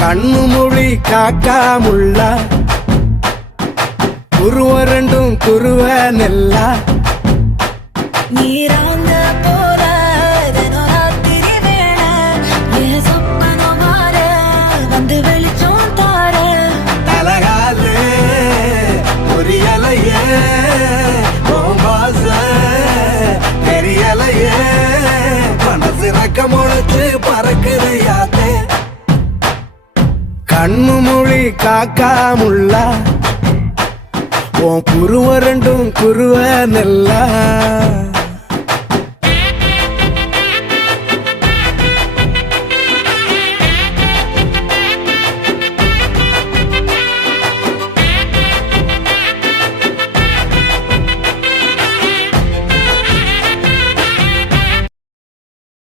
கண்ணு மொழி காக்காமுள்ள குருவரண்டும் குருவ நெல்லா நீராங்க போல ராத்திரி வேள என் சொப்பனம் மாற வந்து வெளிச்சம் தார தலகாலே பொரியலையே ஓம்பாச தெரியலையே மனசு ரக்க முளைச்சு பறக்குதையாத்தே கண்ணு மொழி காக்காமுள்ள உன் குருவ ரெண்டும் குருவ நெல்லா